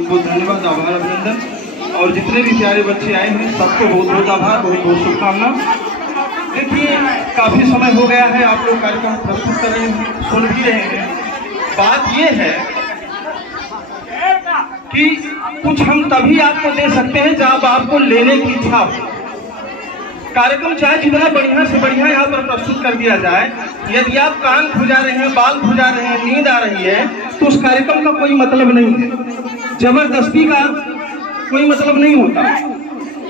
बहुत धन्यवाद, आभार, अभिनंदन। और जितने भी प्यारे बच्चे आए हैं सबको बहुत बहुत आभार, बहुत बहुत शुभकामना। देखिए काफ़ी समय हो गया है, आप लोग कार्यक्रम प्रस्तुत कर रहे हैं, सुन भी रहे हैं। बात ये है कि कुछ हम तभी आपको दे सकते हैं जब आपको लेने की इच्छा हो। कार्यक्रम चाहे जितना बढ़िया से बढ़िया यहाँ पर प्रस्तुत कर दिया जाए, यदि आप कान खुजा रहे हैं, बाल खुजा रहे हैं, नींद आ रही है, तो उस कार्यक्रम का कोई मतलब नहीं है। जबरदस्ती का कोई मतलब नहीं होता।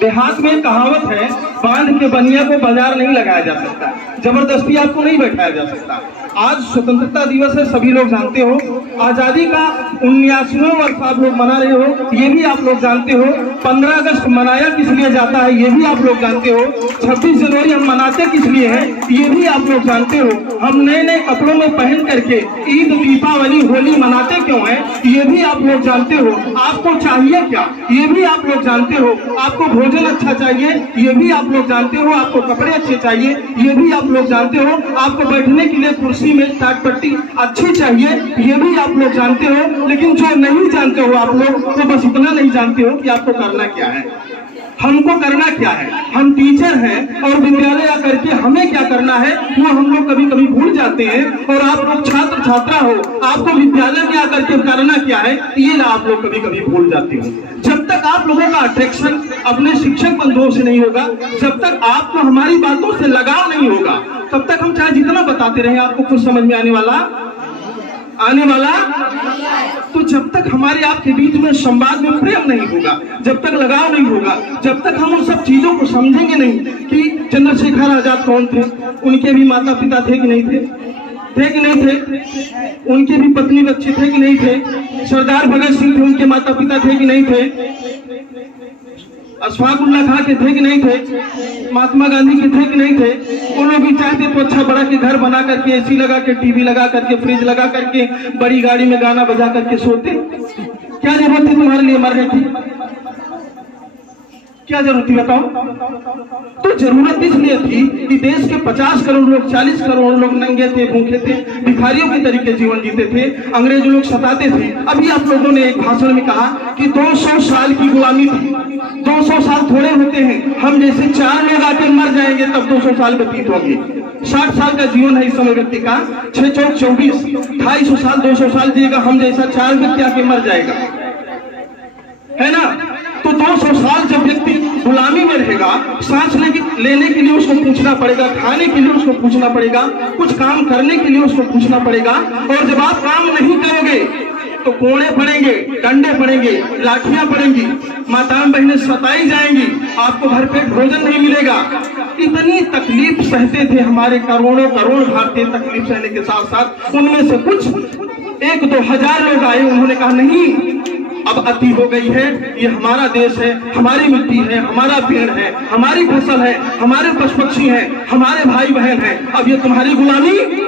देहात में कहावत है, बांध के बनिया को बाजार नहीं लगाया जा सकता, जबरदस्ती आपको नहीं बैठाया जा सकता। आज स्वतंत्रता दिवस है, सभी लोग जानते हो। आज़ादी का 79वां वर्ष आप लोग मना रहे हो, ये भी आप लोग जानते हो। 15 अगस्त मनाया किस लिए जाता है, ये भी आप लोग जानते हो। 26 जनवरी हम मनाते किस लिए है, ये भी आप लोग जानते हो। हम नए नए कपड़ों में पहन करके ईद, दीपावली, होली मनाते क्यों हैं, ये भी आप लोग जानते हो। आपको चाहिए क्या, ये भी आप लोग जानते हो। आपको भोजन अच्छा चाहिए, ये भी आप लोग जानते हो। आपको कपड़े अच्छे चाहिए, ये भी आप लोग जानते हो। आपको बैठने के लिए कुर्सी में टाट पट्टी अच्छी चाहिए, ये भी आप लोग जानते हो। लेकिन जो नहीं जानते हो आप लोग, तो बस इतना नहीं जानते हो कि आपको करना क्या है, हमको करना क्या है। हम टीचर हैं और विद्यालय आकर के हमें क्या करना है वो हम लोग कभी कभी भूल जाते हैं। और आप लोग छात्र छात्रा हो, आपको विद्यालय में आकर के करना क्या है ये ना आप लोग कभी कभी भूल जाते हो। जब तक आप लोगों का अट्रैक्शन अपने शिक्षक बंधुओं से नहीं होगा, जब तक आपको हमारी बातों से लगाव नहीं होगा, तब तक हम चाहे जितना बताते रहे आपको कुछ समझ में आने वाला। तो जब तक हमारे आपके बीच में संवाद में प्रेम नहीं होगा, जब तक लगाव नहीं होगा, जब तक हम उन सब चीजों को समझेंगे नहीं कि चंद्रशेखर आजाद कौन थे, उनके भी माता पिता थे कि नहीं थे, थे कि नहीं थे, उनके भी पत्नी बच्चे थे कि नहीं थे, सरदार भगत सिंह थे, उनके माता पिता थे कि नहीं थे, अशफाकुल्लाह खां के थे कि नहीं थे, महात्मा गांधी के थे कि नहीं थे। वो लोग भी चाहते तो अच्छा बड़ा के घर बना करके, एसी लगा के, टीवी लगा करके, फ्रिज लगा करके, बड़ी गाड़ी में गाना बजा करके सोते। क्या जरूरत थी तुम्हारे लिए मरने की, क्या जरूरत थी बताओ। तो जरूरत इसलिए थी कि देश के 50 करोड़ लोग, 40 करोड़ लोग नंगे थे, भूखे थे, भिखारियों के तरीके जीवन जीते थे, अंग्रेज लोग सताते थे। अभी आप लोगों ने एक भाषण में कहा कि 200 साल की गुलामी थी। 200 साल थोड़े होते हैं, हम जैसे 4 लोग आके मर जाएंगे तब 200 साल व्यतीत होंगे। 60 साल का जीवन है इस समय व्यक्ति का, 6 चौक 24, 250 साल 200 साल जिएगा, हम जैसा 4 व्यक्ति आके मर जाएगा, है ना। तो 200 साल जब व्यक्ति गुलामी में रहेगा, सांस लेने के लिए उसको पूछना पड़ेगा, खाने के लिए उसको पूछना पड़ेगा, कुछ काम करने के लिए उसको पूछना पड़ेगा। और जब आप काम नहीं करोगे तो कोड़े पड़ेंगे, डंडे पड़ेंगे, लाठियां पड़ेंगी, माताएं बहनें सताई जाएंगी, आपको भरपेट भोजन नहीं मिलेगा। इतनी तकलीफ सहते थे हमारे करोड़ों करोड़ भारतीय। तकलीफ सहने के साथ साथ उनमें से कुछ 1-2 हजार लोग आए, उन्होंने कहा नहीं अब अति हो गई है, ये हमारा देश है, हमारी मिट्टी है, हमारा पेड़ है, हमारी फसल है, हमारे पशु पक्षी हैं, हमारे भाई बहन हैं, अब ये तुम्हारी गुलामी।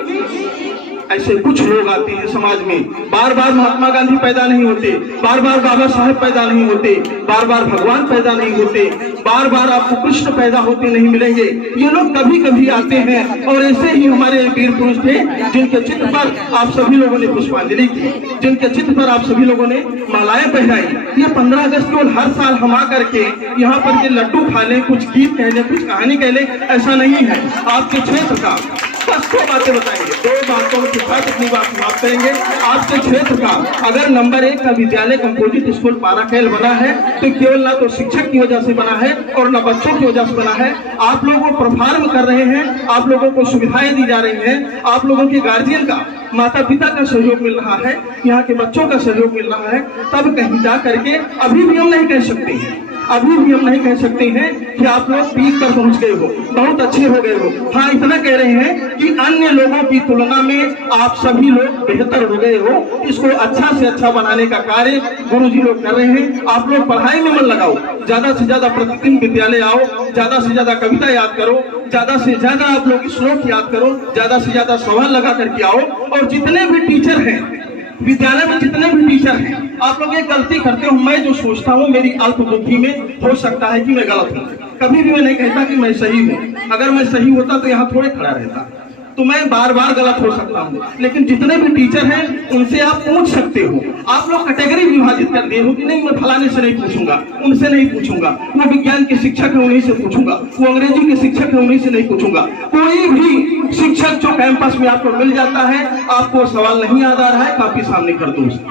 ऐसे कुछ लोग आते हैं समाज में। बार बार महात्मा गांधी पैदा नहीं होते, बार बार बाबा साहेब पैदा नहीं होते, बार बार भगवान पैदा नहीं होते, बार बार आपको कृष्ण पैदा होते नहीं मिलेंगे। ये लोग कभी कभी आते हैं। और ऐसे ही हमारे वीर पुरुष थे जिनके चित्र पर आप सभी लोगों ने पुष्पांजलि की, जिनके चित्र पर आप सभी लोगों ने मालाएं पहनाई। ये 15 अगस्त को हर साल हम आ करके यहाँ पर के लड्डू खा लें, कुछ गीत कह लें, कुछ कहानी कह लें, ऐसा नहीं है। आपके क्षेत्र का बस 2 बातें बताएंगे, 2 बातों के साथ अपनी बात समाप्त करेंगे। आपके क्षेत्र का अगर नंबर 1 का विद्यालय कंपोजिट स्कूल पाराखेल बना है तो केवल ना तो शिक्षक की वजह से बना है और न बच्चों की वजह से बना है। आप लोगों को परफॉर्म कर रहे हैं, आप लोगों को सुविधाएं दी जा रही हैं, आप लोगों के गार्जियन का, माता पिता का सहयोग मिल रहा है, यहाँ के बच्चों का सहयोग मिल रहा है। तब कहीं जा करके अभी भी हम नहीं कह सकते हैं, अभी भी हम नहीं कह सकते हैं कि आप लोग पीक पर पहुंच गए हो, बहुत अच्छे हो गए हो। हाँ, इतना कह रहे हैं कि अन्य लोगों की तुलना में आप सभी लोग बेहतर हो गए हो। इसको अच्छा से अच्छा बनाने का कार्य गुरुजी लोग कर रहे हैं। आप लोग पढ़ाई में मन लगाओ, ज्यादा से ज्यादा प्रतिदिन विद्यालय आओ, ज्यादा से ज्यादा कविता याद करो, ज्यादा से ज्यादा आप लोग श्लोक याद करो, ज्यादा से ज्यादा सवाल लगा करके आओ। और जितने भी टीचर हैं विद्यालय में, जितने भी टीचर हैं, आप लोग एक गलती करते हो। मैं जो सोचता हूँ मेरी अल्प बुद्धि में हो सकता है कि मैं गलत हूँ, कभी भी मैं नहीं कहता कि मैं सही हूँ। अगर मैं सही होता तो यहाँ थोड़े खड़ा रहता, तो मैं बार बार गलत हो सकता हूँ, लेकिन जितने भी टीचर हैं उनसे आप पूछ सकते हो। आप लोग कैटेगरी विभाजित कर दिए हो कि नहीं मैं फलाने से नहीं पूछूंगा, उनसे नहीं पूछूंगा, वो विज्ञान के शिक्षक है उन्हीं से पूछूंगा, वो अंग्रेजी के शिक्षक है उन्हीं से नहीं पूछूंगा। कोई भी शिक्षक जो कैंपस में आपको मिल जाता है, आपको सवाल नहीं याद आ रहा है, कॉपी सामने कर दो उसकी।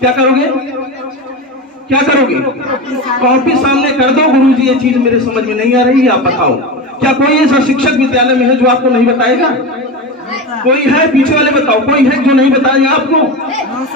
क्या करोगे? क्या करोगे? कॉपी सामने कर दो, गुरुजी ये चीज मेरे समझ में नहीं आ रही है, आप बताओ। क्या कोई ऐसा शिक्षक विद्यालय में है जो आपको नहीं बताएगा? कोई है? पीछे वाले बताओ, कोई है जो नहीं बताएगा आपको?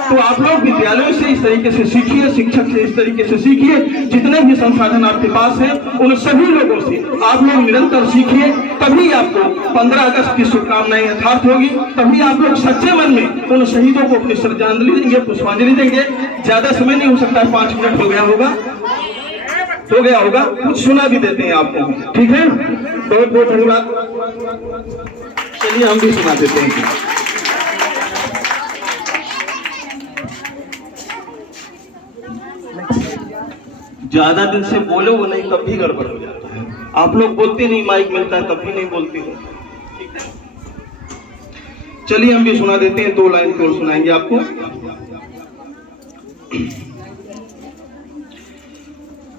तो आप लोग विद्यालयों से इस तरीके से सीखिए, शिक्षक से इस तरीके से सीखिए, जितने भी संसाधन आपके पास है उन सभी लोगों से आप लोग निरंतर सीखिए, तभी आपको 15 अगस्त की शुभकामनाएं यथार्थ होगी, तभी आप लोग सच्चे मन में उन शहीदों को अपनी श्रद्धांजलि देंगे, पुष्पांजलि देंगे। ज्यादा समय नहीं हो सकता, 5 मिनट हो गया होगा, कुछ सुना भी देते हैं आपको, ठीक है? बहुत बहुत धन्यवाद। चलिए हम भी सुना देते हैं। ज्यादा दिन से बोलो वो नहीं, तब भी गड़बड़ हो जाता है। आप लोग बोलते नहीं, माइक मिलता है तब भी नहीं बोलते हो, ठीक है? चलिए हम भी सुना देते हैं, 2 लाइन और सुनाएंगे आपको।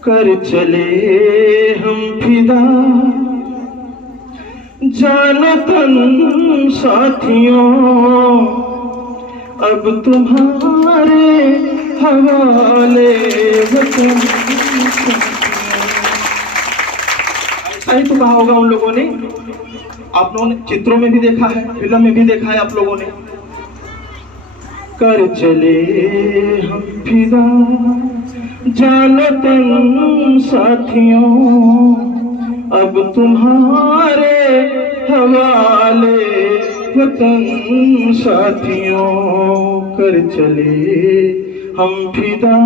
कर चले हम फिदा जानो तन साथियों, अब तुम्हारे हवाले वतन। ऐसा ही तो कहा होगा उन लोगों ने, आप लोगों ने चित्रों में भी देखा है, फिल्म में भी देखा है आप लोगों ने। कर चले हम फिदा जानो तन साथियों, अब तुम्हारे हवाले वतन साथियों। कर चले हम फिदा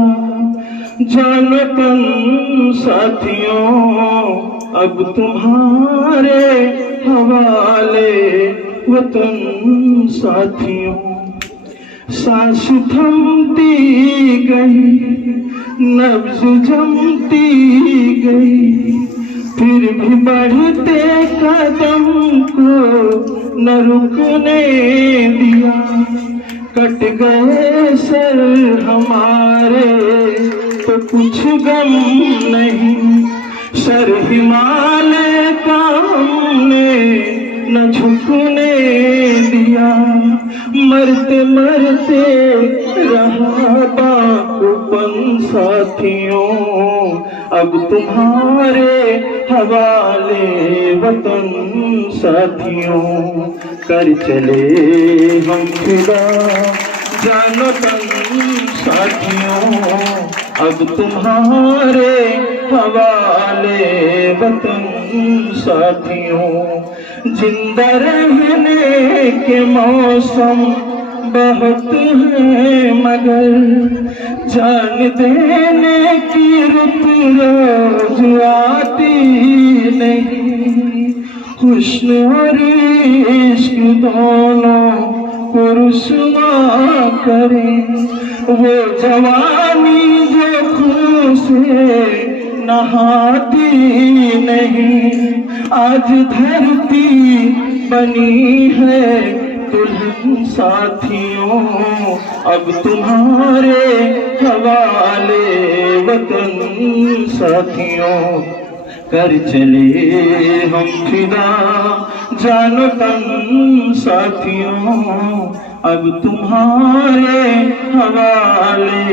जानो तन साथियों, अब तुम्हारे हवाले वतन साथियों। सांस थमती गई, नब्ज जमती गई, फिर भी बढ़ते कदम को न रुकने दिया। कट गए सर हमारे तो कुछ गम नहीं, सर हिमालय का हमने न झुकने दिया। मरते मरते रहा बाकुपन साथियों, अब तुम्हारे हवाले वतन साथियों। कर चले हम फिदा जानो तन साथियों, अब तुम्हारे हवाले वतन साथियों। जिंदा रहने के मौसम बहुत है मगर जान देने की रुत रोज आती नहीं। हुस्न और इश्क दोनों को रुसवा करे, वो जवानी जो खून से नहाती नहीं। आज धरती बनी है दुल्हन साथियों, अब तुम्हारे हवाले वतन साथियों। कर चले हम फिदा जानो तन साथियों, अब तुम्हारे हवाले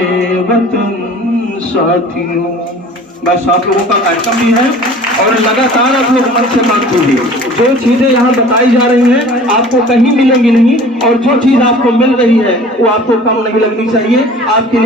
वतन साथियों। बस आप लोगों का कार्यक्रम भी है और लगातार आप लोग मन से बात कीजिए। जो चीजें यहाँ बताई जा रही हैं आपको कहीं मिलेंगी नहीं, और जो चीज आपको मिल रही है वो आपको कम नहीं लगनी चाहिए। आपके